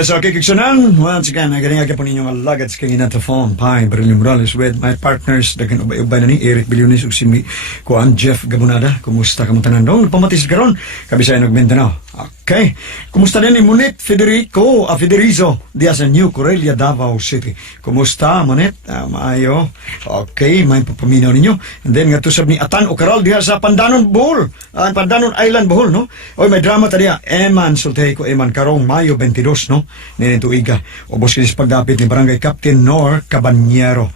So, kikiksunan, once again, nagalinga po ninyong alagad sa kagina phone, Pai, Berlin Morales with my partners, dagan ubay-ubay na ni Eric Bilionis ug si Kuan Jeff Gabunada. Kumusta ka tanan dong? Pamatis karon, Kabisayan ug Mindanao. Okay. Kumusta din ni Munit Federizo diya sa New Corelia, Davao City. Kumusta, Munit? Maayo. Okay, may papaminaw ninyo. And then, nga tusab ni Atan Ucaral diya sa Pandanon, Bohol. Pandanon Island, Bohol, no? Oy, may drama ta diya. Eman, sultay ko, Eman, karong Mayo 22, no? Ninin tuiga. Ubos kinis pagdapit ni Barangay Captain Nor Cabanyero.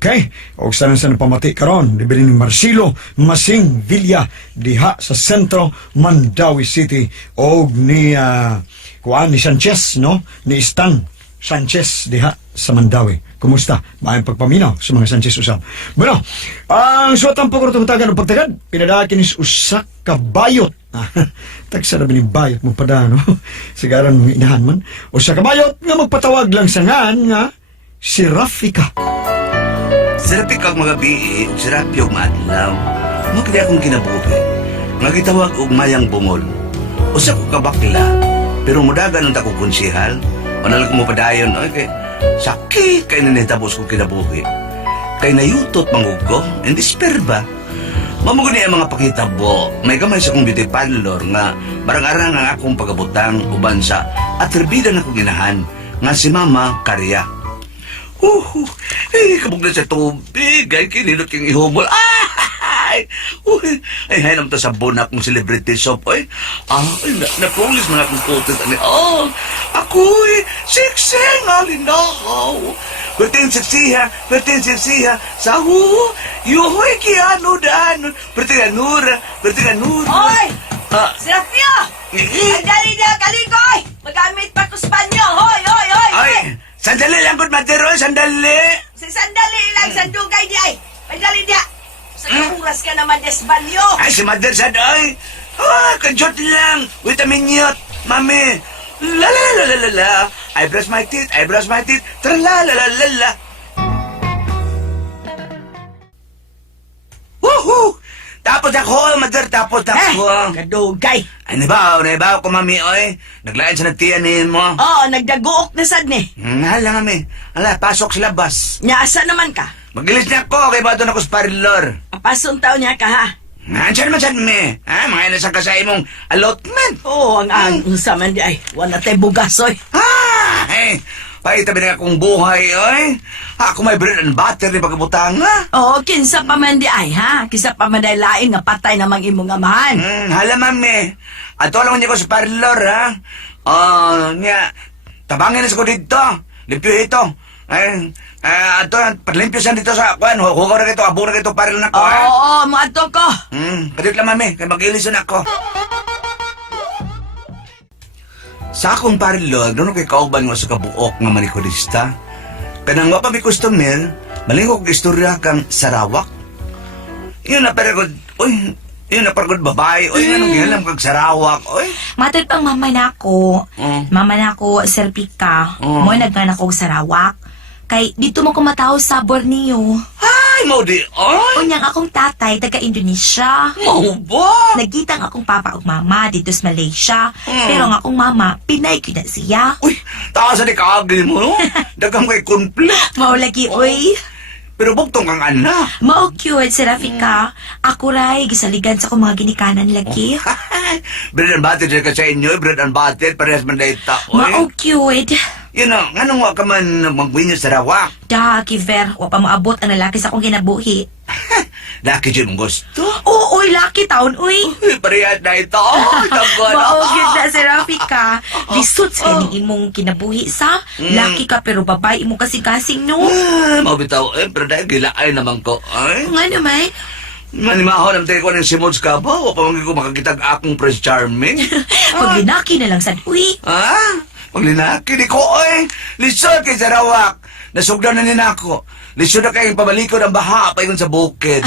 Okay. O saan pamati karon, libili ni Marcelo Masing Villa diha sa sentro Mandawi City o ni Juan ni Sanchez, no? Ni Stan Sanchez diha sa Mandawi. Kumusta? Maayong pagpaminaw sa mga Sanchez usab. Bueno, ang suwatang pagkutong-tagan ng pagtagad, pinadakinis usak kabayot. Tagsa na ni bayot mo pa da, no? Sigaran mong inahan man. O sa kabayot nga magpatawag lang sa ngan nga si Rafika. Si Rafika ang mga bii, si Rafi og maadlaw. Mo kaya akong kinabuhi. Nga gitawag og mayang bungol. Usa ko kabakla, pero mudagan ang tako konsihal. Manalag mo padayon, okay? Sakit kay nanitapos ko kinabuhi. Kay nayutot mangugo, and despair ba? Mamugo niya ang mga pakitabo. May gamay sa kong beauty parlor nga barang-arang ang akong pagabutang uban sa atribida na kong ginahan nga si Mama Karya. Kabog na sa tubig. Ay, kinilot kong ihumol. Ay, naman to sa bunak mong celebrity shop. Ay, napulis mga akong kutot. Ako'y sikseng alinaw. Pertin siksiha, sahu, yuhoy kiano dan. Pertin anura. Hoy! Si Rafia! Sandali na, kalikoy! Magamit pa ko Spanyo! Hoy! Ay, sandali lang, good mother, sandali. Si sandali lang, sandugay di ay! Sandali di! Sa oras ka naman des Spanyo! Ay, si mother sad, ay. Kajot lang. Vitamin yot, mami. La. I brush my teeth. Tra-la-la-la-la-la. Woohoo! Tapos ako, mother, tapos ako. Kadugay! Ay, nabaw ko, mami, oy. Naglayan sa nagtiyanin mo. Oo, nagdaguok na sad ni. Hala, mami. Hala, pasok sa labas. Asa naman ka? Magilis niya ako, kay bato na ko sa parlor. Apasong taon niya ka ha? Nandiyan naman saan me. Mga inasang ka sa imong allotment. Oo, ang unsa man di ay. Wala tayo bugasoy. Paitabi na akong buhay, oy. Ako may bread and butter ni pagkabutang, ha? Oo, kinsa pa man di ay ha? Kinsa pa man di ay lain nga patay namang imong amahan. Hala, mami. Ato lang niya ko sa parlor, ha? Tabangin na sa ko dito. Limpyo ito. Ato, paglimpyo siya dito sa kwan. Hugaw na kito, abo na kito, paril na ko, ha? Oo, maato ko. Kadit lang, mami. Kaya mag-ilisan ako. Sa akong parlor, doon kay kauban mo sa kabuok nga manikulista. Kanang wapa may customer, malingkog istorya kang Sarawak. Yun na paragod, babae, anong gihalam kag Sarawak, Matod pang mama na ako. Mama na ako, Sir Pika. Mo nagkanak og Sarawak. Kay dito mo ko matao sa Borneo. Ay, mo di, Unyang akong tatay, taga-Indonesia. Mo ba? Nagkita ang akong papa ug mama dito sa Malaysia. Pero ang akong mama, Pinay ko na siya. Uy, taas sa di kaagli mo, no? Dagang kay kumple. Mao lagi, uy. Pero bugtong kang anak. Mao cute, si Rafika. Ako ray, gisaligan sa akong mga ginikanan lagi. Bread and butter dyan ka sa inyo, bread and butter, parehas man dahil ta, Mao cute. Yun o, anong wa ka man magwinyo sa Sarawak? Daki, Ver. Wa pa maabot ang lalaki sa akong kinabuhi. Laki dyan mong gusto. Oo, uy, laki taon, uy. Parehas na ito. Tagon. Maugid na si Rafika. Lisod sa ni imong kinabuhi sa. Laki ka pero babae mo kasing-kasing, no? Mabitaw, pero dahil gilaay naman ko. Nga naman. Manimaho naman tayo ko ng Simons ka ba? O pa ko makakitag akong Prince Charming? Pag linaki na lang sa uy. Paglinaki di ko, lisod kay Sarawak. Nasugdaw na nina ako. Lisod na kayong pabalikod ang baha pa yun sa bukid.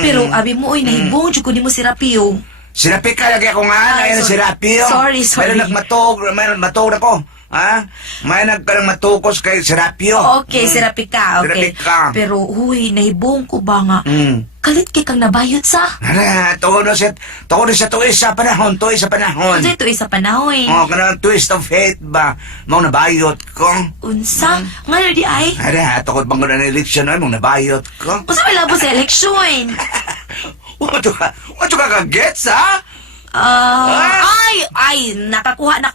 Pero abi mo, uy, nahibong dyan ko ni mo si Rapio. Sinapi ka lagi ako nga, Ay, na si sorry. Rapio. Sorry. Mayroon matog na ko. Ha? May nagkarang matukos kay Serapio. Okay, Serapika, okay. Serapika. Pero, huy, nahibong ko ba nga? Kalit kay kang nabayot sa? Hala, tuwa na sa tuwis sa panahon, tuwis sa panahon. Kasi ito isa panahon. Oh, kanang twist of fate ba? Mau nabayot ko. Unsa? Nga di ay? Hala, tukod bang ko na eleksyon ay mong nabayot ko. Unsa may labo sa eleksyon? Wato ka kagets, ha? Ay, nakakuha na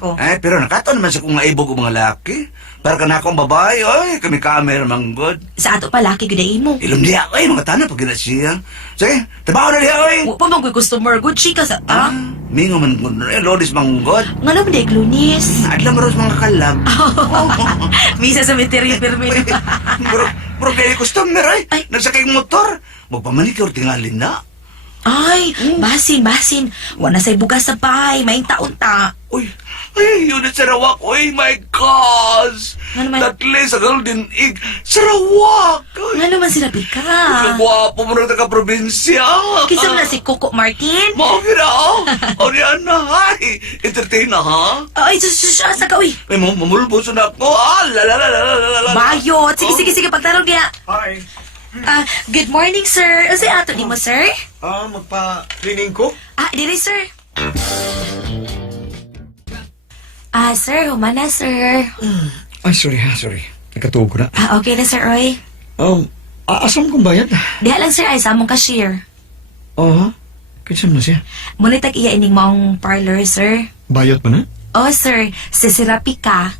ko. Eh, pero nakataon naman sa kung maibog ang mga laki. Para ka na akong babae, oy, kami kamer manggod. Sa ato pa, laki gud mo. Ilong diya, oy, mga tanan pag ginasiya. Sige, trabaho na diya, oy. Wa pa man ko'y customer, good chika sa ta. Mingo man, lodis manggod. Nga naman day, Glunis. Adla mo rin sa mga kalag. Misa sa meteryo permit. Bro, kaya customer, ay. Ay. Nagsakay motor. Magpamanicure, tingalin na. Ay, basin. Wa na say bugas sa bahay, maing taon ta. Uy, yun ang Sarawak. Uy, my gosh. Ano man? That lace, a golden egg. Sarawak. Uy, Nga naman sila Pika. kagwapo mo ng taga-probinsya. Kisa mo na si Coco Martin? Mawag na, oh. Oriana, hi. Entertain na, ha? Ay, siya sa ka, uy. Ay, mamulbuso na ako. La. Bayot. Sige, pagtarong niya. Hi. Good morning, sir. Say ato ni mo, sir? Magpa-cleaning ko? Dili, sir. Sir, humana, sir. Ay, sorry. Nakatuog ko na. Okay na, sir, Roy. Asam kong bayad? Diha lang, sir, ay sa among cashier. Oo. Kinsam na siya. Muna tag-iya ining maong parlor, sir. Bayad pa na? Oh, sir. Si Serapika.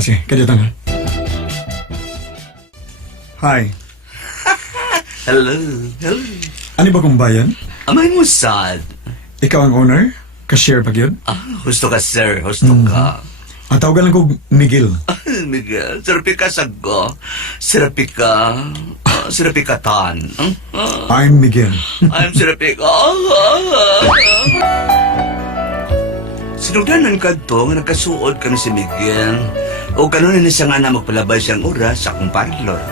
Sige, kadito na. Hi. Hello. Ano ba kong bayan? Amay mo sad. Ikaw ang owner? Cashier pag yun? Husto ka, sir. Husto ka. Tawagan lang ko Miguel. Miguel, Serapika sago. Serapika tan. I'm Miguel. I'm Serapika. Sinugdanan ka to nga nagkasuod ka na si Miguel. O kanunin siya nga na magpalabay siyang oras sa akong parlor.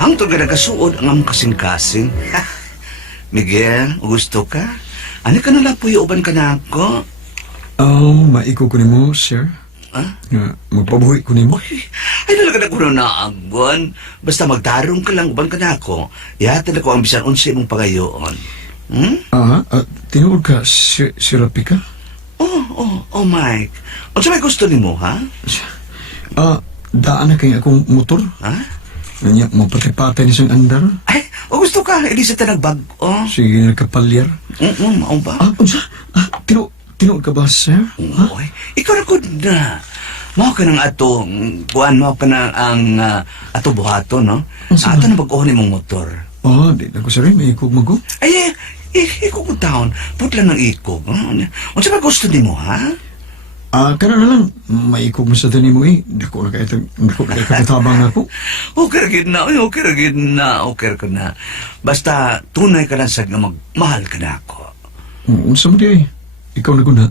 Hangtod ka nagkasuod ang among kasing-kasing. Miguel, gusto ka? Ano ka nalang po uban ka na ako? Maiko ko ni mo, sir. Magpabuhi ko ni mo. Ay, nalaga na ko na naagwan. Basta magdarong ka lang uban ka na ako. Ihatid ako ang bisan unsi mong pagayoon. Tinuod ka, Serapika? Oh, Mike. Ano sa may gusto ni mo, ha? Daan na kayo akong motor. Ha? Kanya, mapatay-patay ni siyang andar. Ay, gusto ka. Hindi sa tanag oh. Sige, nagkapalyar. Mao ba? Unsa? Tinuod ka ba, sir? Oy, ikaw na good na. Mao ka ng ato, mao ka na ang ato buhato, no? Saan? Ato na pag-uhon mong motor. Di na ko, sir. May ikog mago. Ay, ikog taon. Putla ng ikog. Ano sa gusto ni mo, ha? Kana na lang. May ikog mo sa tani mo Dako na kayo katabang na ako. Okay ka na. Basta tunay ka lang sa magmahal ka na ako. Unsa mo di Ikaw na guna.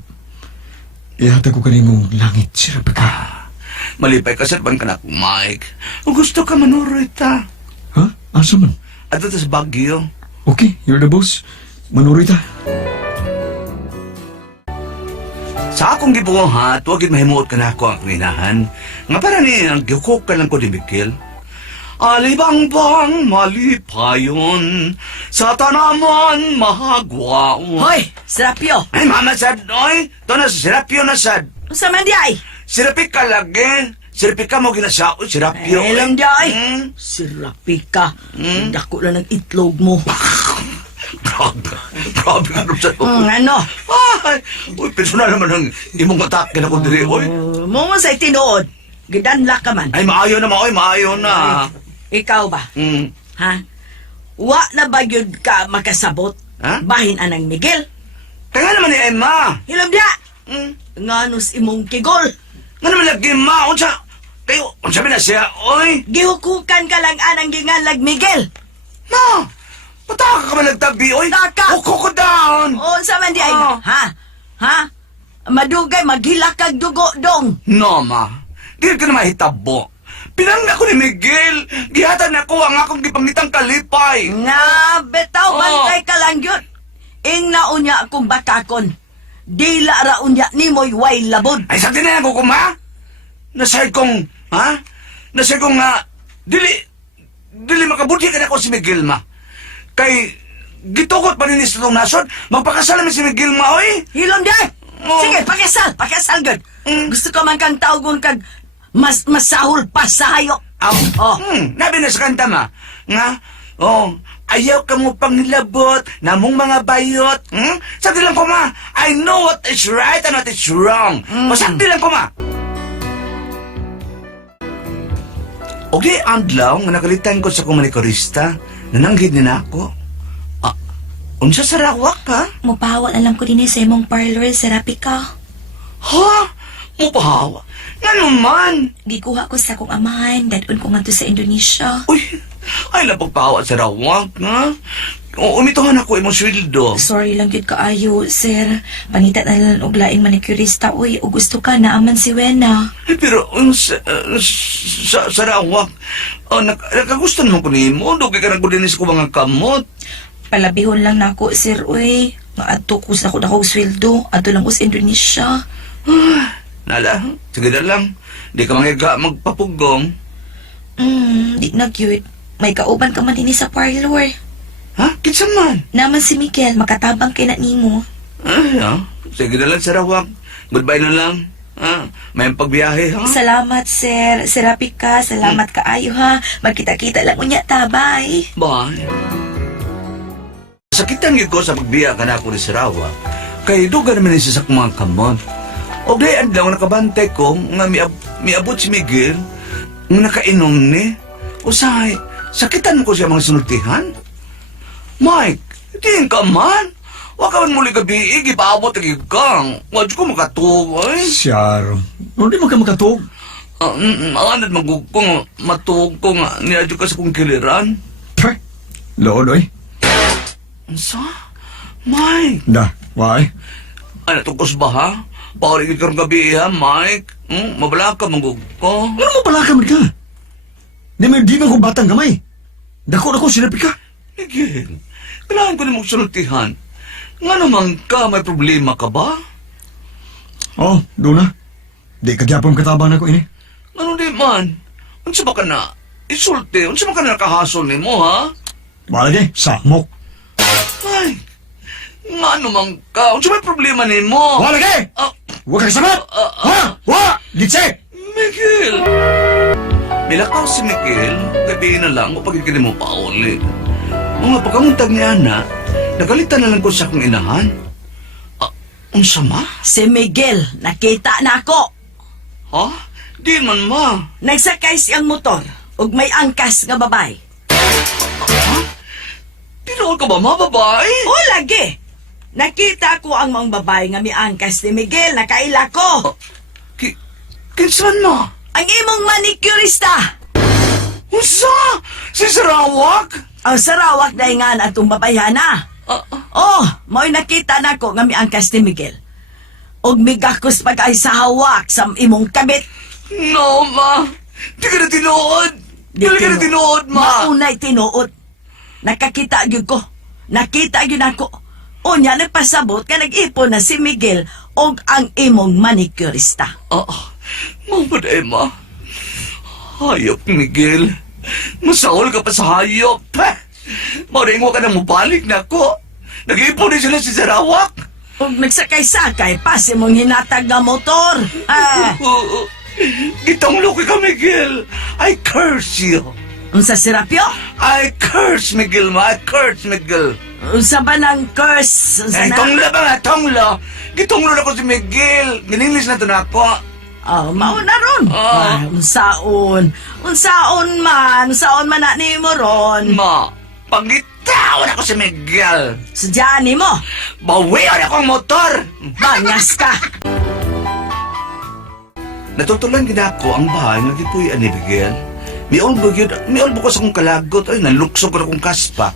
Ihata ko kanimong langit, Serapika. Malipay ka sa ban ka na, Mike. Kung gusto ka manuroy ta. Ha? Asa man? Ato ta sa Baguio. Okay, you're the boss. Manuri ta. Sa akong gibuhat, huwag mahimuot ka na ako ang inahan. Nga para ni, ang gihukok ka lang ko ni Mikil. Alibang-bang malipayon, sa tanaman mahagwaon. Hoy, Serapio. Ay, mama sad, oy. Ito na, Serapio na sad. Unsa man di ay? Sirapik ka lagi. Sirapik ka mo ginasao, Serapio. Lang di ay. Hmm? Serapika. Dako lang ng itlog mo. Grabe ka rin sa Ano? Ay, uy, personal naman ang imong atake na ko diri, oy. Mo sa tinuod. Gidanla ka man. Ay, maayo na, maayo na. Ikaw ba? Ha? Wa na ba yun ka makasabot? Ha? Bahin anang Miguel? Kaya naman ni Emma. Hilom dia! Nganus imong kigol. Nga naman lagi, ma. Unsa? Kayo, unsa na siya, oy. Gihukukan ka lang anang gingalag Miguel. Ma, pataka ka man nagtabi, oy. Taka! Huko ko down. O, sa man di ay? Oh. Ha? Madugay, maghilakag dugo dong. No, ma. Di ka na mahitabo. Pinangga ko ni Miguel. Gihatan ako ang akong gipangitang kalipay. Nga, betaw, Oh. bantay ka lang yun. Ing naunya akong batakon. Dila ra unya ni mo'y way labod. Ay, sa tinayan ko, ma. Nasay kong, ha? Nasay kong nga, dili makabuti ka na ko si Miguel, ma. Kay, gitukot pa rin sa itong nasod, magpakasal namin si Miguel, ma, oy. Hilom day! Oh. Sige, pakasal gud. Gusto ko man kang tawgon kag masahol pa sa hayok. Oh. Nabi na sa kanta, ma. Nga, ayaw ka mo panglabot na mong mga bayot. Sakti lang ko, ma. I know what is right and what is wrong. Sakti lang ko, ma. Okay, andlaw nga nakalitan ko sa kumanikorista, nananggid ni na ako. Unsa sa rawak, ha? Mupahawa na lang ko din sa imong parlor, serapi ka. Ha? Mupahawa? Nga naman? Gikuha ko sa akong amahan, dadun ko nga to sa Indonesia. Uy, ay napagpahawa sa rawak, ha? Umituhan ako imong sweldo. Sorry lang yun kaayo, sir. Pangitat na lang og laing manicurista, uy. O gusto ka, naaman si Wena. Pero sa rawak, nakagusto naman ko ni mo. Doon ka nagbulinis ko mga kamot. Palabihon lang nako, sir, uy. Nga ato ko sa akong sweldo. Ato lang ko sa Indonesia. Nala, sige na lang. Di ka magpapugong. Di na cute. May kauban ka man din sa parlor. Ha? Kitsa man? Naman si Miguel, makatabang kay na nimo. Ay, sige na lang sa rawak. Goodbye na lang. May pagbiyahe, ha? Salamat, sir. Serapi ka. Salamat kaayo, ha. Magkita-kita lang unya, tabay. Bye. Sakitan ko sa pagbiya ka na ako ni Sarawak. Kay duga naman isa sa mga kamot. O dayan lang nakabantay ko nga miabot si Miguel nga nakainom ni. Usay, sakitan mo ko siya mga sinultihan. Mike, diin ka man. Waka man muli gabi, ipaabot ang ikang. Wadyo ko makatugay. Siyaro. Hindi mo ka makatog. Anad magugkong matug ko nga niadyo ka sa kong kiliran. Pah, loodoy. Sa? Mike, Da, why? ano tungkos ba ha? Pauligid ka rin gabi ha, Mike? Mabala ka magugko. Ano mo pala ka, Marika? Di man ko batang gamay. Dako na ko, sinapi ka. Miguel, kailangan ko na magsultihan. Nga naman ka, may problema ka ba? Oh, doon na. Di ka gyapon katabang na ko ini. Ano di man? Unsa ba ka na? Isulti, unsa ba ka na nakahasol ni mo, ha? Balagay, samok. Ay, nga naman ka, unsa may problema ni mo? Balagay! Huwag kang sabat! Ha? Wa! Ditse! Miguel! Milakaw si Miguel, gabi na lang, mapagiging mo pa ulit. Mga pagkamuntag ni Ana, nagalitan na lang ko sa akong inahan. Unsa ma? Si Miguel, nakita na ako. Ha? Di man ma. Nagsakay siyang motor ug may angkas nga babay. Tinood ka ba ma, babae? O lagi. Nakita ko ang mga babae nga may angkas ni Miguel, nakaila ko. Kinsan ma? Ang imong manicurista. Unsa? Si Sarawak? Ang Sarawak dahi nga na itong babayana. Oh, mo'y nakita na ko nga may angkas ni Miguel. Og migakos pag ay sa hawak sa imong kabit. No, ma. Di ka na tinuod. Di ka na tinuod, ma. Maunay tinuod. Nakakita gyud ko. Nakita gyud ako. Unya nagpasabot ka nag-ipon na si Miguel og ang imong manicurista. Mamuday, ma. Hayop, Miguel. Masaol ka pa sa hayop. Maringo ka na mabalik na ako. Nag-ipon din sila si Sarawak. Og nagsakay-sakay pa si mong hinatag nga motor. Gitonglo ka, Miguel. I curse you. Unsa si Rapio? I curse, Miguel, ma. I curse, Miguel. Unsa ba ng curse? Unsa Ay, na? tonglo ba nga, tonglo? Gitonglo na ko si Miguel. Mininglis na to na ako. Mauna ron. Unsaon? Unsaon man na ni mo ron. Ma, panggitawan ako si Miguel. Sudyani mo. Bawian ako ang motor. Bangas ka. Natutulan gina ako ang bahay nga gipuy-an ni Miguel. Miolbo ko sa kong kalagot. Ay, naluksog ko na kong kaspa.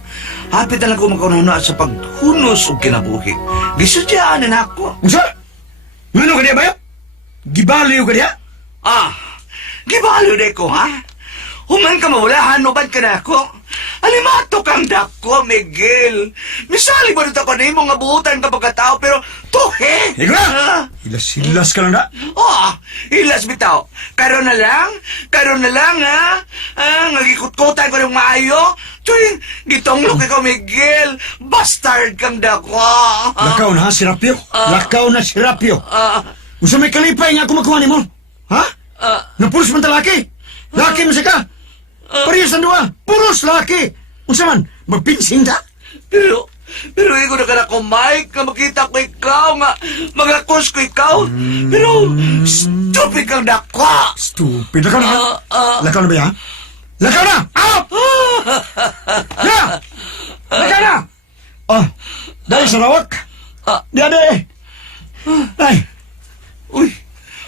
Hapit na lang ko magkaununa sa paghunos o kinabuhi. Gisudyaan na ako. Unsa? Ano ka niya ba? Gibaliw ka niya? Gibalo na ko, ha? Human ka mawala, hanubad ka na ako. Alimato kang dako, Miguel. Misali mo dito ko na nga buutan ka pagkatao, pero tuhe! Ikaw! Hilas-hilas ka lang na. Oh, hilas bitaw. Karon na lang, ha? Ngagikot-kotan ko ng maayo. Tuwing, gitonglok ikaw, Miguel. Bastard kang dako. Lakaw na, Serapio. Lakaw na, Serapio. Usa may kalipay nga ako magkuha ni mo. Ha? Napulos man talaki. Laki mo siya ka. Parehas ang duwa. Pulos laki. Unsa man, magpinsing ta? Pero ikaw na ka na ko, Mike, na makita ko ikaw, nga magakos ko ikaw. Pero, stupid kang dako. Stupid. Lakaw na, ha? Lakaw na ba yan? Lakaw na! Out! Ya! Lakaw na! Oh, dahil sa lawak. Di ada eh. Ay, Uy,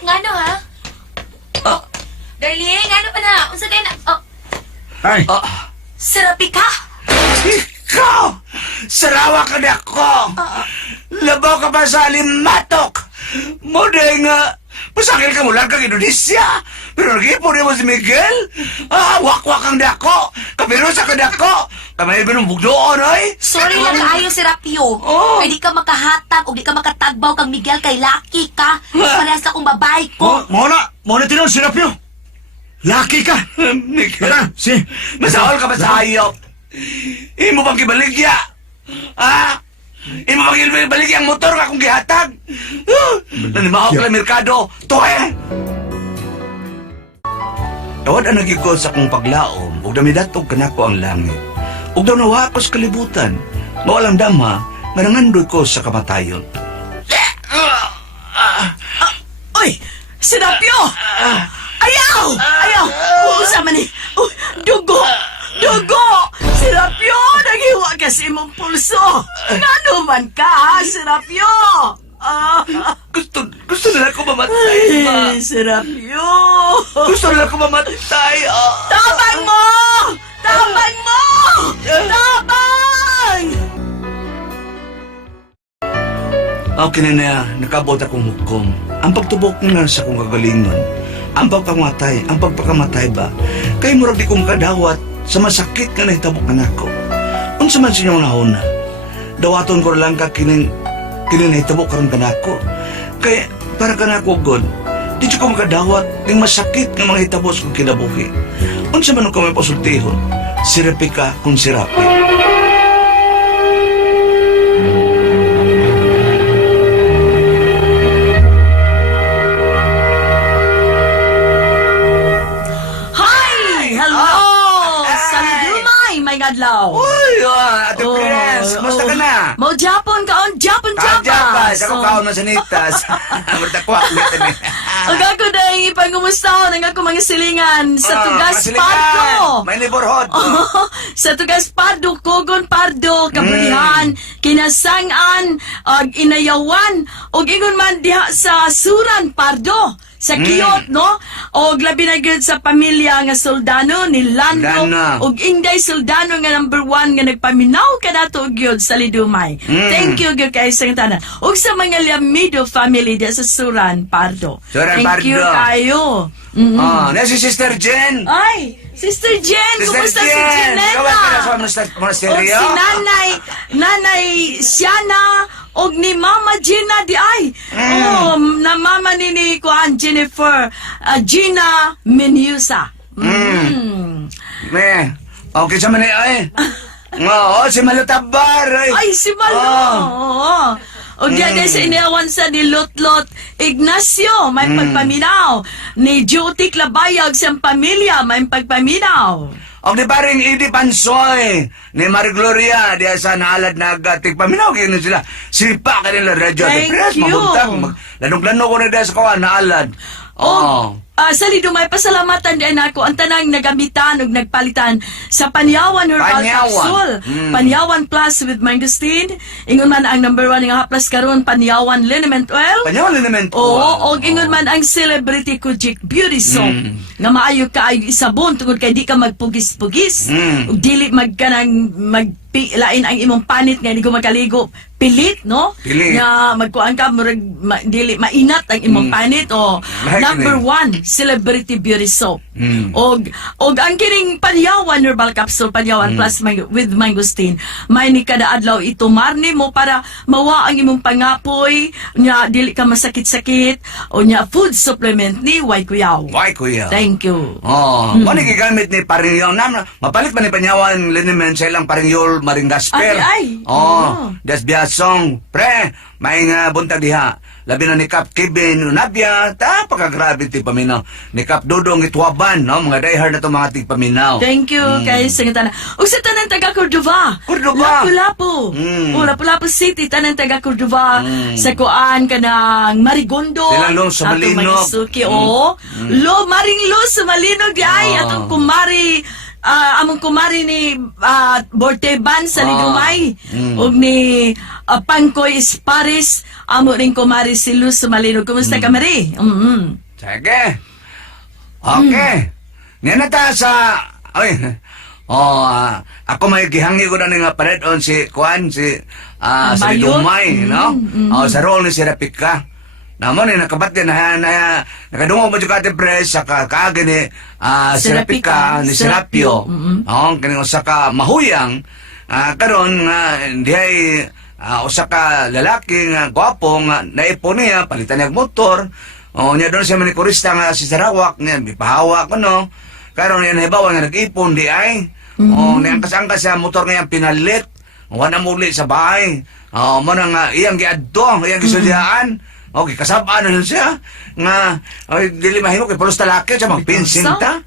Ngano ha? Darling, ano pa na? Unsa kay na? ay. Serapi ka? ikaw! Sarawa ka na ako! Labaw ka pa sa alimatok! Moday nga, pasakil ka mula kang Indonesia! Pero nagipo rin mo si Miguel! Wak-wak ang dako! Kapirusa ka dako! Kamay binumbugdoon, ay! Sorry lang kaayo, Serapio. Oh. Kay di ka makahatag o di ka makatagbaw kang Miguel kay laki ka. Parehas akong babae ko. Mo na tinong Serapio. Laki ka. Miguel, Tara, si. masahol ka ba sa hayop? Imo bang kibaligya? Imo bang kibaligya ang motor ka kung gihatag? Nanimahaw ka lang merkado, tuwe! Tawad ang nagigol sa kong paglaom, ug damidatog kanako ang langit. Ug daw nawa ko sa kalibutan, mawalang dama, nga nangandoy ko sa kamatayon. Oy! Serapio! Ayaw! Ayaw! Usa man ni! Dugo! Dugo! Serapio! Naghiwa kasi mong pulso! Ngano man ka, ha, Serapio? Gusto na ako mamatay, ma. Ay, Serapio! Gusto na ako mamatay. Tabang mo! Tabang mo! Tabang! Okay na nakabot akong hukom. Ang pagtubok na sa kong kagalingon. Ang pagpakamatay ba? Kay murag di kong kadawat sa masakit nga nahitabok na nako. Unsa man sa inyong nahuna, dawaton ko lang ka kining nahitabok karon kanako. Kay para kanako god, di ko makadawat ng masakit nga mga hitabos kong kinabuhi. Unsa man ko may pasultihon, sirapi ka kung sirapi. Adlaw. Uy, Ate Pres, kumusta ka na? Mo Japon kaon, Japon. Japas, ako kaon na sanitas. Murtakwa, ulit ni. Ang ako dahil ipangumustaw ng ako mga silingan sa Tugas mga Pardo. May neighborhood. Sa Tugas Pardo, Kogon Pardo, Kabulihan, Kinasangan, Inayawan, o ingon man diha sa Suran Pardo. Sa Kiyot, no? O labi na gyud sa pamilya nga soldano ni Lando Lana. ug Inday soldano nga number 1 nga nagpaminaw kanato gyud sa Lidumay. Thank you gyud kay sa tanan. Ug sa mga Lamido family di sa Suran Pardo. Suran Thank you Pardo. kayo. Na si Sister Jen. Ay, Sister Jen, kumusta si Jenena? Kawal ka na sa O monasteryo? si Nanay Siana, og ni Mama Gina di ay. Na mama ni Kuan Jennifer, Gina Menusa. Okay sa mani ay. Oo, si Malutabar ay. Ay, si Malo. Oo. O diyan sa iniawan sa ni Lotlot Ignacio, may pagpaminaw. Ni Jutik Labayag sa pamilya, may pagpaminaw. Og ni paring Idi Pansoy, ni Marie Gloria, diya sa naalad na tigpaminaw kayo na sila. Sipa ka nila radyo. Thank Press, you. mabuntag. Lanong-lano ko na diya sa kawan, naalad. Sa Lidumay, pasalamatan din ako ang tanang nagamitan ug nagpalitan sa Panyawan Herbal Panyawan. Capsule. Panyawan Plus with Mangosteen. Ingon man ang number 1 nga haplas karon Panyawan Liniment Oil. Panyawan element. Oo, og ingon man ang Celebrity Kujik Beauty Soap. Nga maayo ka ay isabon tungod kay di ka magpugis-pugis. Ug dili magkanang lain ang imong panit nga hindi ko makaligo pilit, no? Pilit. Nga magkuan ka murag dili mainat ang imong panit o Lahi number kini. 1 celebrity beauty soap. Mm. Og ang kining panyawan herbal capsule panyawan plus with mangosteen may ni kada adlaw itumar nimo para mawa ang imong pangapoy nya dili ka masakit-sakit o nya food supplement ni Way Kuyaw. Why, kuya? Thank you. Oh, mo ni gigamit ni Paringyol na mapalit man ni panyawan liniment sa ilang Paringyol maring gasper. Ay. Oh, das biasong pre, may nga buntag diha. Labi na ni Kap Kibin Unabya, ta pagkagrabe ti paminaw. Ni Kap Dudong Itwaban, no, mga diehard na to mga tigpaminaw. Thank you kay sa tanan. Og sa tanan taga Cordova. Cordova. Lapu-Lapu. Mm. O Lapu-Lapu City tanan taga Cordova. Sa kuan kanang Marigondo. Sila Lo Sumalinog. Atong Magisuki. O. Maring Lo Sumalinog di ay Oh. atong kumari among kumari ni Borteban sa Ligumay. Og ni Pangkoy Paris amo ring kumari si Luz Sumalinog. Kumusta ka, Mari? Sige. Okay. Nga na ta sa... Ay, ako may gihangi ko na nga pared on si Kuan, si sa Bayot? Dumay, no? Sa role ni Serapika. Namon ni nakabati na nakadungog mo juga ate pres sa kaagi ni Serapika ni Serapio. Kaning usa ka mahuyang karon nga dihay usa ka lalaki nga gwapo nga naipon niya palitan niya og motor. Nya doon siya manikurista nga si Sarawak niya bipahawa ko no. Karon yan hibaw nga nag-ipon di ay. Niangkas-angkas sa motor nga yang pinalit. Wala muli sa bahay. Mo na nga iyang giadto, iyang gisudyaan. Okay, kasabaan na siya. Nga, dili mahimo kay pulos talaki siya magpinsing ta.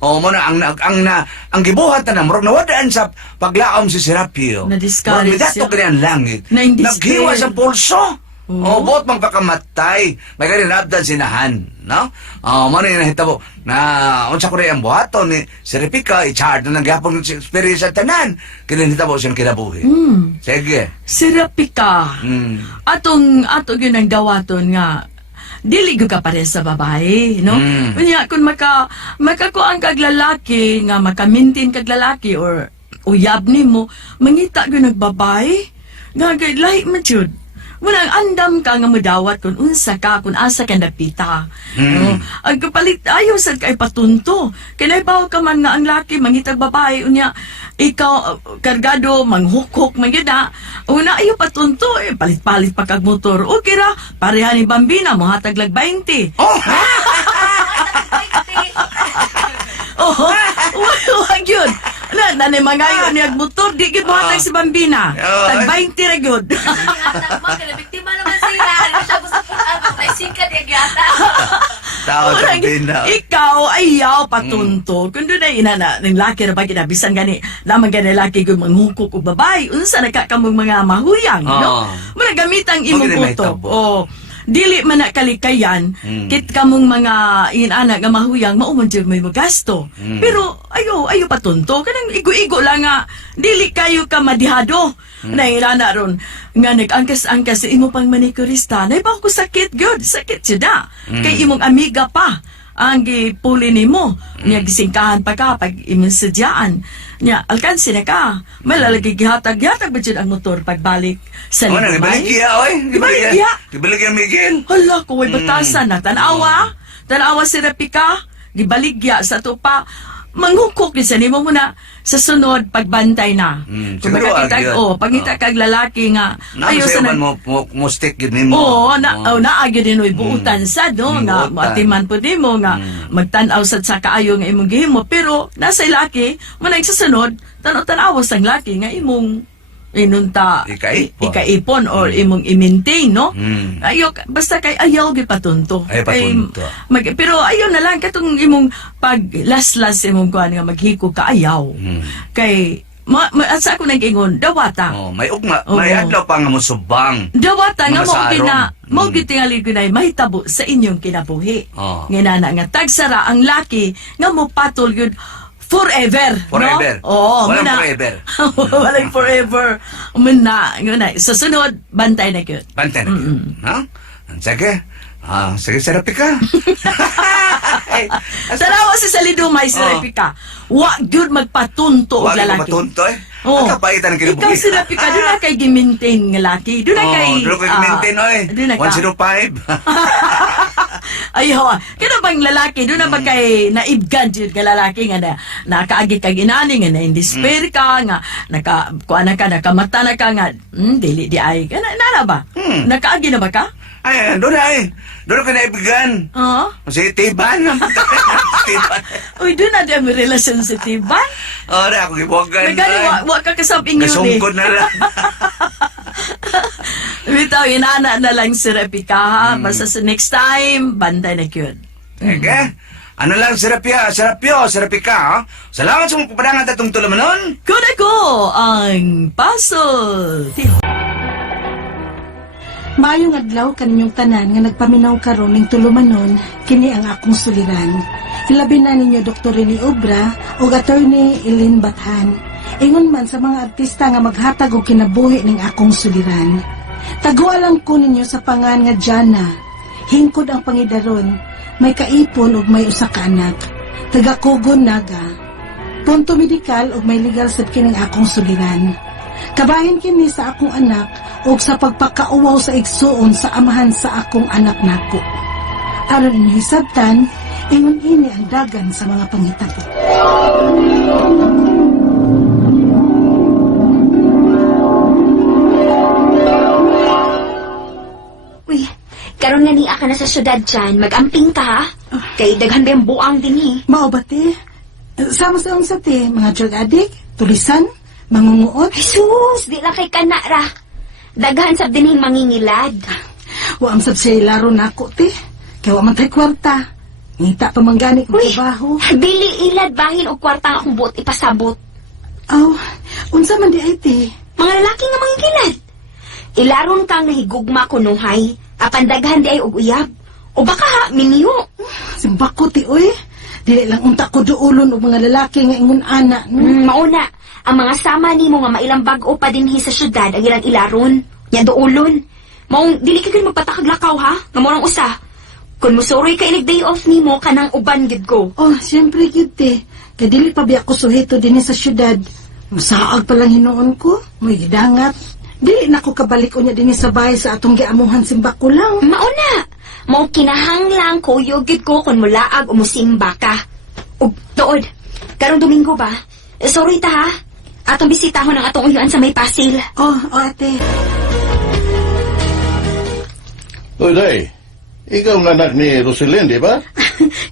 Mo na ang gibuhat na murag nawadaan sa paglaom si Serapio. Na-discourage siya. Midato kanya ang langit. Na-indiscare. Naghiwa sa pulso. Buot magpakamatay. May ganyan nabdan sinahan. No? Mo na yung nahitabo na unsa ko rin ang buhaton ni Serapika, i-chart na nagyapon ng experience sa tanan. Kinahitabo siyang kinabuhi. Sige. Serapika. Atong yun ang dawaton nga dili gyud ka pare sa babae, no? Unya kung makakuan kag lalaki nga makamintin kag lalaki or uyab nimo, mangita gyud nagbabae. Nga lahi man jud. Munang andam ka nga modawat kung unsa ka, kung asa ka napita. No? Ang kapalit, ayaw sad kay patunto. Kinaibaw ka man nga ang laki, mangitag babae, unya, ikaw, kargado, manghukok, manggida. Una, ayaw patunto, palit-palit pa kag motor. O kira, pareha ni Bambina, muhatag lag 20. Wag yun. Nanay mangayo niya motor, di gid muhatag si Bambina. Tag 20 ra gyud. Biktima naman sila. Ano siya gusto po ako? Naisikat yung yata. Tao sa Bambina. Ikaw, ayaw patunto. Kung doon ay inana, ng laki na ba kinabisan gani, lamang gani laki kung manghukok o babae, unsa nagkakamong mga mahuyang, no? Muna gamitang imong Huwag puto. na Dili man na kalikayan, kit kamong mga inana nga mahuyang, mauman dyan may magasto. Pero, ayaw patunto. Kanang igo-igo lang nga, dili kayo ka madihado. Na inana ron, nga nag-angkas-angkas sa imo pang manikurista, na iba ko sakit, good, sakit siya na. Kay imong amiga pa, ang gipuli nimo, niya gisingkahan pa ka, pag imong sadyaan. Niya, alkansi na ka. Malalagi gihatag-hatag ba dyan ang motor pagbalik sa Ano, Ligumay? gibaligya, oy. Gibaligya. Gibaligya, Miguel. Hala, kuway batasan na. Tanawa si Repika, gibaligya sa tupa. Manghukok din sa nimo muna sa sunod pagbantay na. Kung siguro makakitag, agad. pangita kag lalaki nga, Ayaw sa man mo stick yun nimo. naagyo din oy buutan sad, no? Nga, Buutan. matiman po din mo, nga, magtanaw sad sa kaayo nga imong gihimo. Pero, nasa laki, muna sa sunod, tanaw-tanawas ang laki nga imong inunta ikaipon or imong i-maintain, no? Ayaw, basta kay ayaw gipatunto. Ayaw patunto. Pero ayaw na lang katong imong paglaslas imong kuan nga maghiko ka ayaw. Kay at sa ako nag-ingon, dawata. May ugma, may adlaw pa nga mo subang. Dawata nga Mga mo gitingali ko na mahitabo sa inyong kinabuhi. Nginana nga tagsara ang laki nga mo patol yun forever. Forever. No? Walang forever. Walang forever. Muna, sa sunod, bantay na yun. Bantay na yun. Ha? Sige. Sige, Serapika. Tanawa si Salidumay, si Repika. Wa gyud magpatunto og Wag mo lalaki. matunto eh. Oh. Ang kapaitan ng kinabuhi. Ikaw sila pika, doon na kay gimintain nga laki. Doon na kay... Doon kay maintain, oy. Doon na ka. 105. Ay, ho. Kaya bang lalaki, doon na ba kay naibgan dyan ka lalaki nga na nakaagi ka ginani nga na indispair ka nga kuha na ka, nakamata na ka nga dili di ay. Nara ba? Nakaagi na ba ka? Ay, doon ay. Doon ka naibigan. Oo. Kasi tiban. Tiban. Uy, doon na di ang relasyon sa tiban. Ora, ako gibuwagan. Nagani, wa ka kasabing yun eh. Nasungkod na lang. Bitaw, inana na lang si Repika, ha? Basta sa next time, banday na yun. Okay? Ano lang, Serapika, ha? Salamat sa mga papadangan tatong tulamanon. Kuna ko ang puzzle. Maayong adlaw kaninyong tanan nga nagpaminaw karon ning tulumanon kini ang akong suliran. Ilabi na ninyo Dr. Rene Obra ug Attorney Eileen Bathan. Ingon man sa mga artista nga maghatag og kinabuhi ning akong suliran. Tagua lang ko ninyo sa pangan nga Jana. Hingkod ang pangidaron, may kaipon ug may usa ka anak. Taga-Kugon Naga. Punto medikal ug may legal sad kining akong suliran. Kabahin kini sa akong anak ug sa pagpakauwaw sa igsuon sa amahan sa akong anak nako. Aron inihisabtan, ingon ini ang dagan sa mga pangitabo. Uy, karon nga niya ka na sa syudad dyan, mag-amping ka ha? Kay daghan ba yung buang din eh. Mao ba te? Sama sa unsa te, mga drug addict, tulisan, mangunguot. Jesus, di lang kay kanara. Daghan sab din mangingilad. Wa am sab siya laro nako te. Kay wa man tay kwarta. Ngita pa manggani kong Uy, trabaho. dili ilad bahin og kwarta nga akong buot ipasabot. Aw, unsa man di ay te? Mga lalaki nga mangingilad. Ilaron kang nahigugma ko nuhay, apan daghan di ay og uyab. O baka ha, miniyo. Simbako ti oy. Dili lang unta ko duulon og mga lalaki nga ingon ana. Mauna, ang mga sama nimo nga mailang bag-o pa dinhi sa syudad ang ilang ilaron. Nya doolon. Maong dili ka gyud magpatakag lakaw ha, nga morang usa. Kung musuroy ka inig day off nimo kanang uban gid ko. Oh, siyempre gid te. Kay dili pa biya ko suheto dinhi sa syudad. Musaag pa lang hinuon ko. May gidangat. Dili na ko kabalik unya dinhi sa bahay sa atong giamuhan simbako lang. Mauna, mao kinahanglang kuyo gid ko kung mulaag o musimba ka. Ug tuod, karong Domingo ba? Sorry ta ha. Atong bisitahon ang atong uyuan sa may pasil. Oh, ate. Oy, Day. Ikaw ang anak ni Roselyn, di ba?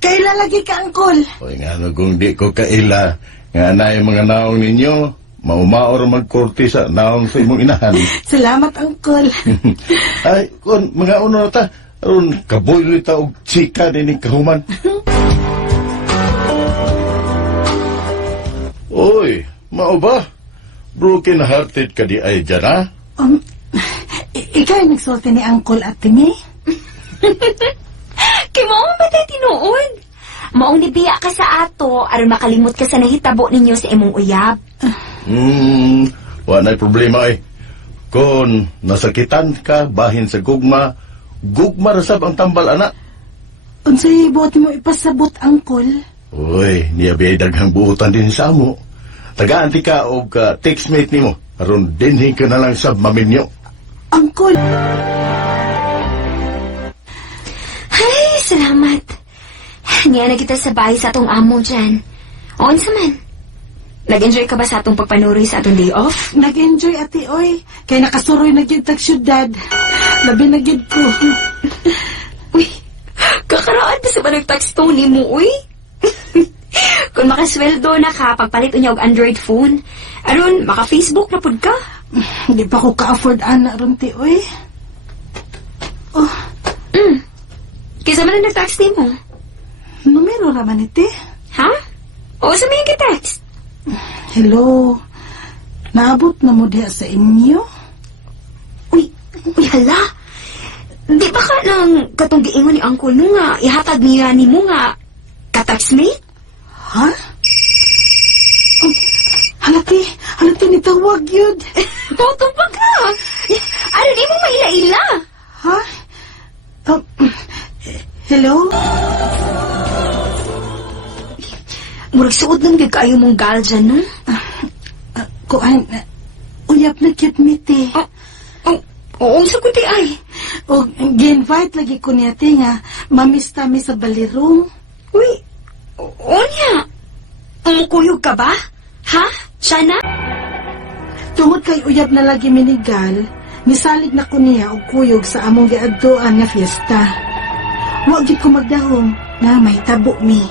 Kaila lagi ka, angkol. Oy, nga no, kung di ko kaila, nga na yung mga naong ninyo, maumaor magkorte sa naong sa imong inahan. Salamat, angkol. Ay, kung mga uno na ta, aron kaboy ta og chika din kahuman. Oy, mao ba? Broken hearted ka di ay dyan, ha? Ikaw yung nagsulti ni angkol at tini? Kay mao ba tayo tinuod? Maong nibiya ka sa ato aron makalimot ka sa nahitabo ninyo sa imong uyab. Wala problema ay. Kung nasakitan ka, bahin sa gugma, gugma rasab ang tambal, anak. Unsay buot mo ipasabot, angkol? Uy, niya biyay daghang buutan din sa amo. Tagaan ka o textmate ni mo. Aron dinhi ka na lang sab maminyo. Angkol! Ay, salamat. Niya na kita sa bahay sa atong amo dyan. O, unsa man? Nag-enjoy ka ba sa atong pagpanuri sa atong day off? Nag-enjoy, ate, oy. Kay nakasuroy na gyud tag syudad. Labi na gyud ko. Uy, kakaraan pa sa ba nag-text ni mo, uy? Kung makasweldo na ka, pagpalit niya og Android phone, aron, maka-Facebook na pud ka. Hindi pa ko ka-afford, ana, runti, oy. Oh, Kaysa man ang nag-text mo? numero raman ite. Ha? O, sa may text? Hello. Naabot na mo diha sa inyo? Uy, hala. Di ba ka nang katong giingon ni Uncle mo nga, ihatag niya ni mo nga, ka-text me? Ha? Halati ni tawag yun. Toto pa ka. Ano di mo maila-ila? Ha? Hello? Murag suod lang gid kaayo mong gal dyan, no? kuan, uyab na cute miti. Oo, sa kuti ay. O, gi-invite lagi ko niya, te, nga, mamista mi sa balirong. Uy, niya. Umukuyog ka ba? Ha? Siya na? Tungod kay uyab na lagi minigal, misalig na ko niya og kuyog sa among giadtoan nga fiesta. Wa gid ko magdahom na mahitabo mi.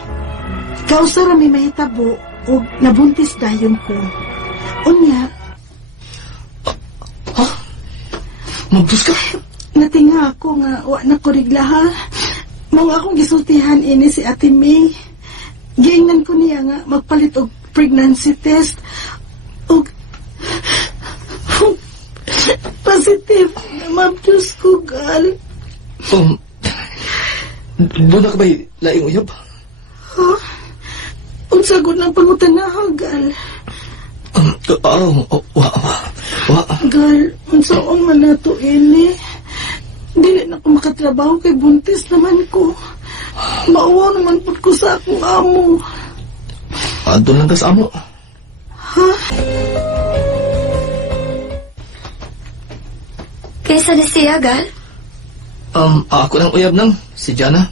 Kausara mi mahitabo og nabuntis dayon ko. Unya, Mabdus ka? natinga ako nga wa na ko rigla ha. Mao akong gisultihan ini si Ate May. Giingnan ko niya nga magpalit og pregnancy test og positive na mabdus ko, gal. Doon na ka ba'y laing uyab? Ha? Unsagod ng pangutanaha, gal. Gal, unsaon man nato ini. Dili na ko makatrabaho kay buntis naman ko. Maawa naman po ko sa akong amo. Doon lang ka sa amo. Kaysa na siya, gal? Ako lang uyab nang, si Jana.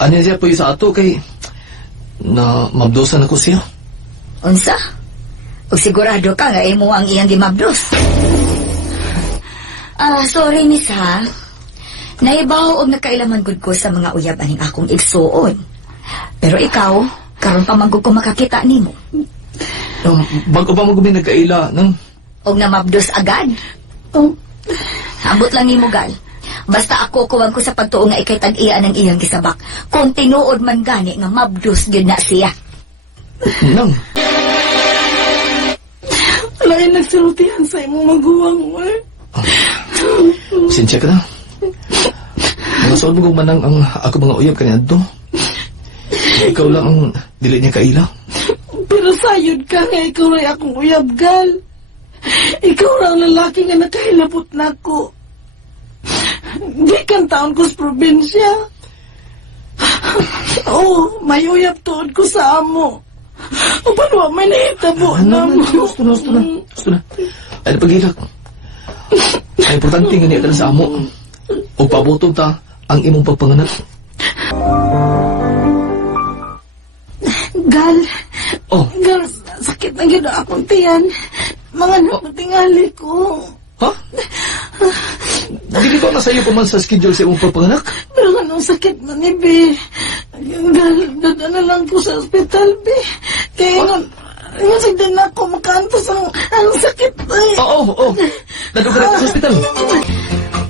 Ano siya po sa ato kay na mabdosan ako siya. Unsa? Ug sigurado ka nga imo ang iyang gimabdos. Sorry miss ha. Naibaw og nakailaman gud ko sa mga uyab aning akong igsuon. Pero ikaw, karon pa man gud ko makakita nimo. Bago pa magumi nagkaila nang Og namabdos agad. Oh, Ambot lang nimo gal. Basta ako kuwang ko sa pagtuo nga ikay tag-iya ng iyang gisabak. Kung tinuod man gani nga mabdos gyud na siya. nang. wala yung nagsultihan sa imong maguwang, eh. Sinsya ka na. Mga soon mo manang ang ako mga uyab kanya do. Ikaw lang ang dili niya kaila. Pero sayod ka nga ikaw rin akong uyab, gal. Ikaw lang lalaki nga nakahilabot na ko. Di kan taon ko sa probinsya. May uyab tuod ko sa amo. O paano may nahitabo na mo? Gusto na. Ay, pag-ilak. Ay, importante nga niya ka na sa amo. O pabutog ta ang imong pagpanganak. Gal, Oh, gal, sakit na gano'n akong tiyan. Mga napatingali ko. ha? Dili ko na sa'yo pa man sa schedule sa imong pagpanganak. Pero anong sakit man ni Be? Gal, dadala lang ko sa ospital, Be. Kaya nga sagdan na ako makantos ang sakit. Ay. Oo. Naduga na ka sa hospital.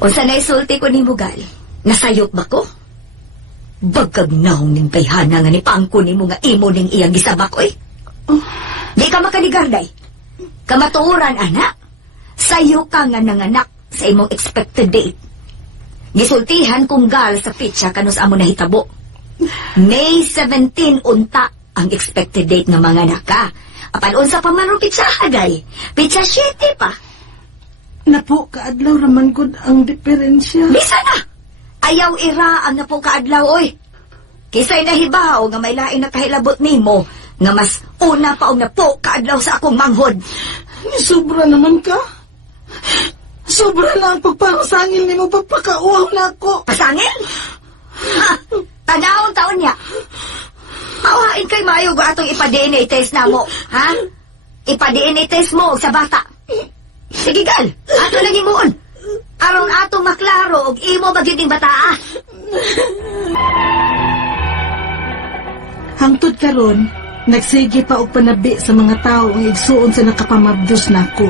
Unsa na isulti ko nimo gal? Nasayop ba ko? Bagkag naong ning bayhana nga ni pangko nimo nga imo ning iyang gisabak oy. Di ka makaligarday. Kamatuoran ana. Sayo ka nga nanganak sa imong expected date. Gisultihan kong gal sa pitsa kanus amo nahitabo. May 17 unta ang expected date nga mga naka. Apan unsa pa man ro pitsa hagay? Pitsa 7 pa. Napo, kaadlaw raman gud ang diferensya. Bisa na! Ayaw ira ang napo kaadlaw, oy. Kisay nahibaw nga may lain na kahilabot nimo nga mas una pa og napo kaadlaw sa akong manghod. Sobra naman ka. Sobra lang ang pagparasangil ni mo pagpakauaw na ako. Pasangil? Ha! Tanawang taon niya. Pauhain kay mayo ga atong ipa-DNA test na mo, ha? Ipa-DNA test mo sa bata. Sige gal, ato lagi moon. Aron ato maklaro og imo bagid ning bata. Hangtod karon, nagsige pa og panabi sa mga tao ang igsuon sa nakapamabdos nako.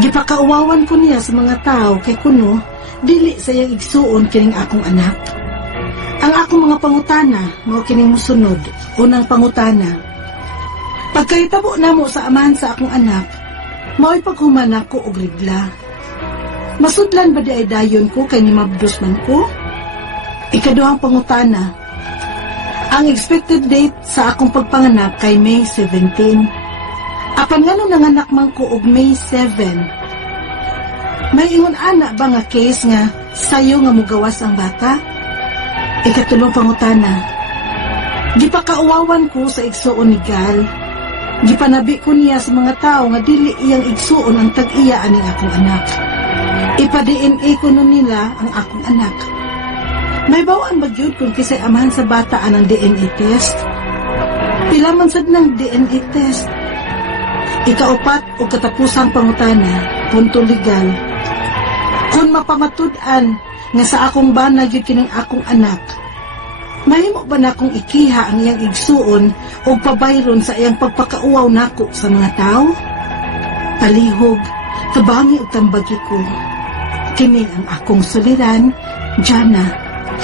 Gipakauwawan ko niya sa mga tao kay kuno dili sa iyang igsuon kining akong anak. Ang akong mga pangutana mao kining mosunod. Unang pangutana. Pagkahitabo namo sa amahan sa akong anak, mao'y paghuman ako og regla. Masudlan ba di ay dayon ko kay ni mabdos man ko? Ikaduhang pangutana. Ang expected date sa akong pagpanganak kay May 17. Apan ngano nanganak man ko og May 7. May ingon ana ba nga case nga sayo nga mugawas ang bata? Ikatulong pangutana. Gipakauwawan ko sa igsuon ni Gal. Gipanabi ko niya sa mga tao nga dili iyang igsuon ang tag-iya aning akong anak. Ipa-DNA ko nun nila ang akong anak. May bawaan ba yun kung kisay amahan sa bata anang DNA test? Pila man sad ng DNA test. Ikaupat o katapusang pangutana, punto legal. Kung mapamatud-an nga sa akong bana yun kining akong anak, mahimo ba na akong ikiha ang iyang igsuon o pabayron sa iyang pagpakauaw nako sa mga tao? Palihog, tabangi o tambagi ko. Kini ang akong suliran, Jana.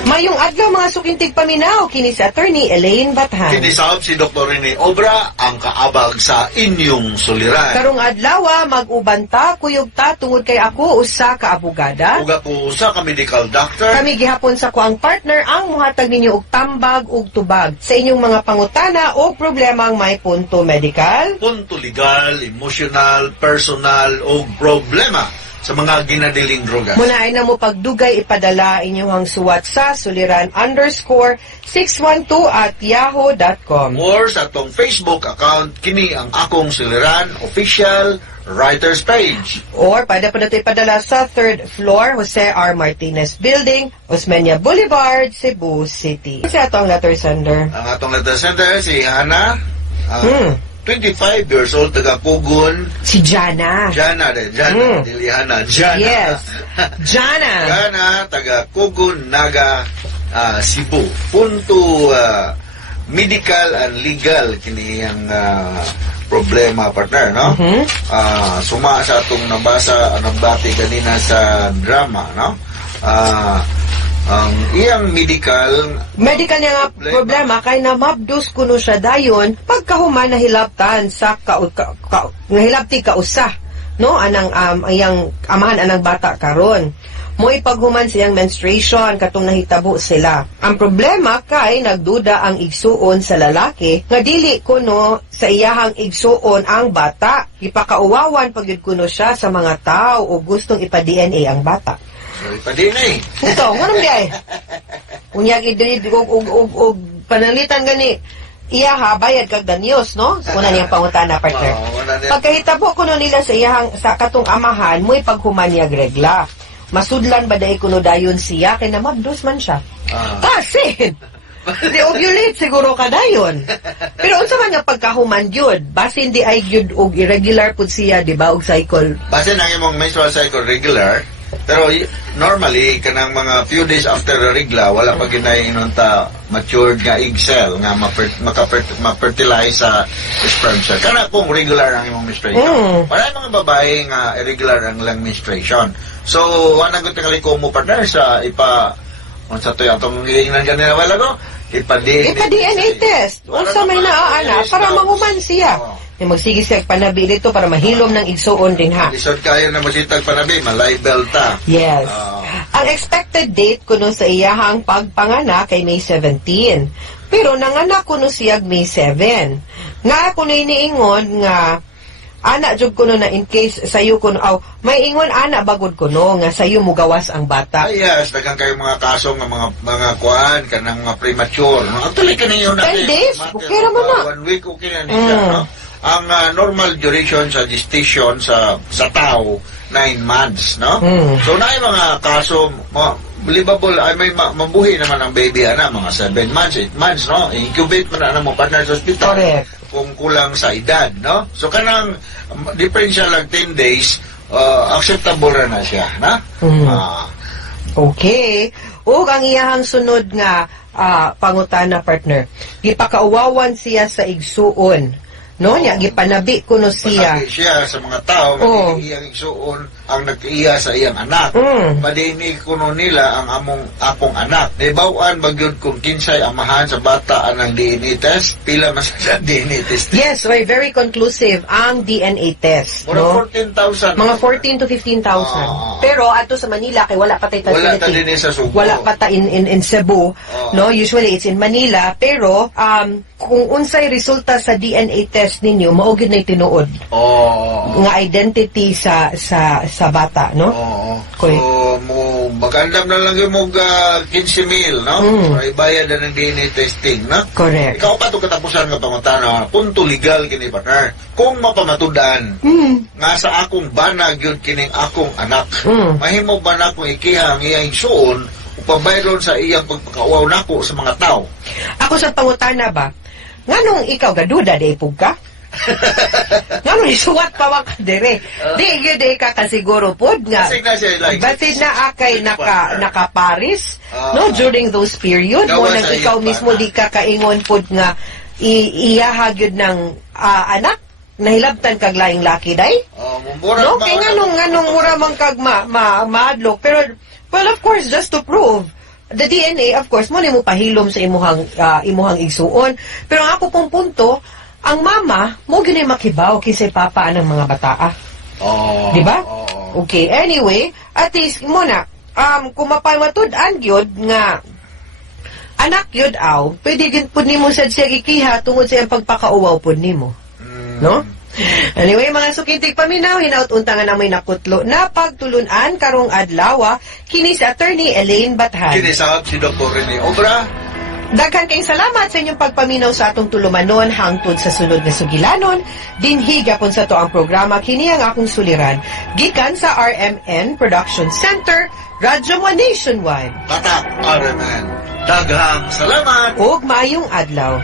Mayong adlaw mga sukintig paminaw, kini si Attorney Elaine Bathan. Kinisab si Dr. Rene Obra ang kaabag sa inyong suliran. Karong adlaw, mag-ubanta, kuyog ta, tungod kay ako, usa ka abogada. Uga ko sa ka medical doctor. Kami gihapon sa kuang partner ang muhatag ninyo og tambag ug tubag sa inyong mga pangutana o problemang may punto medical. Punto legal, emotional, personal o problema sa mga ginadiling drogas. Munaay na mo pagdugay ipadala inyong suwat sa suliran_612@yahoo.com. Or sa atong Facebook account, kini ang akong suliran official writers page. Or pwede pa nato ipadala sa 3rd floor, Jose R. Martinez Building, Osmeña Boulevard, Cebu City. Kasi ato ang letter sender. Ang atong letter sender, si Hana, 25 years old, taga Pugon. Si Jana. Jana, dili Hana, Jana. Yes. Jana. Jana, taga Pugon, Naga, Cebu. Punto medical and legal kini ang problema, partner, no? Suma sa atong nabasa, nagbati kanina sa drama, no? Ang iyang medical niya nga problema kay namabdos kuno siya dayon pagkahuman nahilabtan sa nahilabti kausa, no? Anang iyang amahan anang bata karon. Mo ipaghuman siyang menstruation katong nahitabo sila. Ang problema kay nagduda ang igsuon sa lalaki nga dili kuno sa iyahang igsuon ang bata. Ipakauwawan pagyud kuno siya sa mga tao o gustong ipa-DNA ang bata. so, ipadinay. Ito, nganong di ay? Unyag idrid og panalitan gani iyaha bayad kag danyos, no? Una niyang pangutana, partner. Pagkahitabo kuno nila sa iyahang sa katong amahan, mo'y paghuman niya regla. Masudlan ba dahil kuno dayon siya kay namabdos man siya? Kasi di ovulate siguro ka dayon. Pero unsa man nga pagkahuman gyud, basin di ay gyud og irregular pud siya, di ba, og cycle. Base nang imong menstrual cycle regular, pero normally kanang mga few days after the regla wala pa ginay inunta matured nga egg cell nga ma-fertilize sa sperm cell. Kana kung regular ang imong menstruation. Wala mga babae nga irregular ang lang menstruation. So, wala gud tingali ko mo partner sa unsa to atong giingnan kanina wala ko? Ipa-DNA test. Unsa may naana para mahuman siya. Yung magsige siya panabi dito para mahilom ng igsuon din ha. Lisod kayo na masitag panabi, malibel ta. Yes. Ang expected date kuno sa iyahang pagpanganak kay May 17. Pero nanganak kuno siya May 7. Nga kuno iniingon nga ana jud kuno na in case sayo kuno may ingon ana bagod kuno nga sayo mugawas ang bata. Yes, daghang kayo mga kaso nga mga kuan kanang mga premature. No? Actually kaniyo na 10 days, okay ra man na. 1 week okay na niya, no? Ang normal duration sa gestation sa tao 9 months, no? So na mga kaso believable ay may mabuhi naman ang baby ana mga 7 months, 8 months, no? Incubate man na mo partner sa hospital. Correct. Kung kulang sa edad, no? So kanang differential lang 10 days, acceptable na siya, na? Okay. O ang iyahang sunod nga pangutana, partner. Gipakauwawan siya sa igsuon. No, niya gipanabi kuno siya. Panabi siya sa mga tao nga iyang igsuon ang nag-iya sa iyang anak. Madinig kuno nila ang akong anak. Naibawan bagyod kung kinsay amahan sa bata anang DNA test, pila mas sa DNA test. Yes, very conclusive ang DNA test. Mura No? 14,000. Mga 14 to 15,000. Pero ato sa Manila kay wala pa tay Wala ta facility. din sa Subo. Wala pa ta in Cebu. No, usually it's in Manila, pero kung unsay resulta sa DNA test ninyo, mao gyud nay tinuod. Nga identity sa bata, no? Oo. Okay. So, magandam na lang yung mong 15,000, no? Para ibayad na ng DNA testing, no? Correct. Ikaw pa ito katapusan nga pangutana, punto legal kini partner. Kung mapamatudan, nga sa akong banag yun kining akong anak, mahimo ba na akong ikihang iyang suon, upabayron sa iyang pagpakauaw nako sa mga tao? Ako sa pangutana ba, nganong ikaw gaduda de ipog ka? Nganong isuwat pa wa ka dire? Di gyud ka kasiguro pod nga. Kasi na siya, like, Batid na akay nakaparis, no, during those period mo Gawa nang sa ikaw iyong mismo bana. di ka kaingon pod nga iyaha gyud ng anak nahilabtan kag laing laki day. Mura No, kay nganong mura man kag maadlok, pero well, of course, just to prove the DNA, of course, mo pahilom sa imuhang igsuon. Pero ang ako pong punto, ang mama mo ginay makibaw kisay papa ng mga bata. Di ba? Okay, anyway, at least mo na kung mapamatud-an gyud nga anak yun aw, pwede din po nimo sad siya ikiha tungod sa iyang pagpakauwaw po nimo. No? Anyway, mga sukintig paminaw, hinaut-untangan na may nakutlo na pagtulunan karong adlaw, kini si Attorney Elaine Bathan. Kinisab si Dr. Rene Obra. Daghan kayong salamat sa inyong pagpaminaw sa atong tulumanon hangtod sa sunod na sugilanon. Dinhi gyapon sa to ang programa kini ang akong suliran gikan sa RMN Production Center, Radyo Mo Nationwide. Tatak RMN. Daghang salamat. Ug maayong adlaw.